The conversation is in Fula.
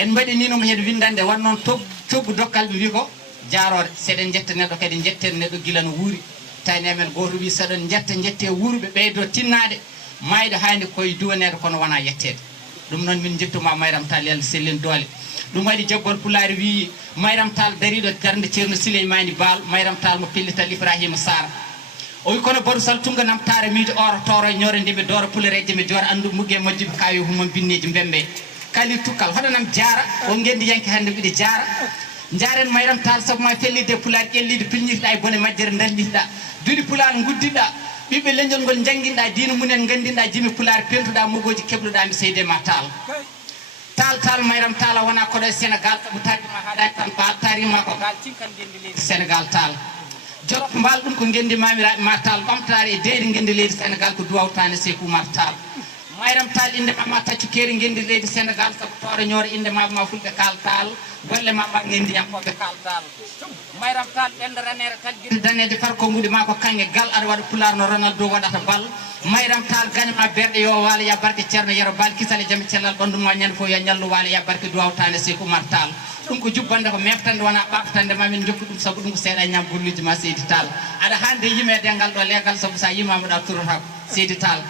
en mbaɗininomo heɗo windande wan noon coggu dokkalɓe wi ko jaarore seɗen jetta neɗɗo kadi jetten neɗɗo gila no wuuri tawni amen goto wi saɗon jette wuurɓe ɓeydo tinnade mayɗo handi koye duwanede kono wona yettede ɗum noon min jettuma Mayram Tall yalla sellin doole ɗum waɗi jaggol pulaari wi Mayram Tall dariɗo darde ceerno Souleymani Baal Mayram Tall mo pellital Ibrahima Sara o wi kono Badou Sall tunga namtare miijo oro toro ñore ndemi doora pulareje mi joora andu mugge majjiɓe kawi humam binneji mbembe kali tukkal hoɗanam jaara o gendi yanki hande mbiɗe jaara jaren Mayram Tall sabu ma fellide pulaar ƴellide pilñirɗa e bone majjere dalliɗa duuɗi pulaar guddiɗa ɓiɓɓe leñol ngol jangguinɗa diina munen gandinɗa jimi pulaar pentuɗa mugoji keɓluɗa mi seydema Tall Mayram Tall wona koɗo e Sénégal sabu tardima haɗani tan baal tarima ko gal cinkan gendi leydi Sénégal Tall Jolof mbal ɗum ko gendi mamiraɓe ma Tall ɓamtare e deyde gendi leydi Sénégal ko duwawtane Sékou Oumar Tall Mayram Tall inde ma taccu keeri gendi leydi Sénégal sabu toore ñoore inde ma fulɓe kal Tall golle ma ɓangendi yankoɓe kal Tall Mayram Tall ɓenda ranere kal gendi daneede farkongude ma ko kange gal aɗa waɗa pular no Ronaldo waɗata bal Mayram Tall gañma berɗe yo waalo ya barke ceerno yero bal kisale jaami cellal ɓandu ma ñande fof yo ñallu waalo ya barke duwawtane Sékou Oumar Tall ɗum ko jubbande ko meftande wona ɓaɓtande mamin jokku ɗum sabu ɗum ko seeɗa ñam golluji ma Seydi Tall aɗa hande yimede ngal ɗo leegal sabu sa yimama ɗa turata Seydi Tall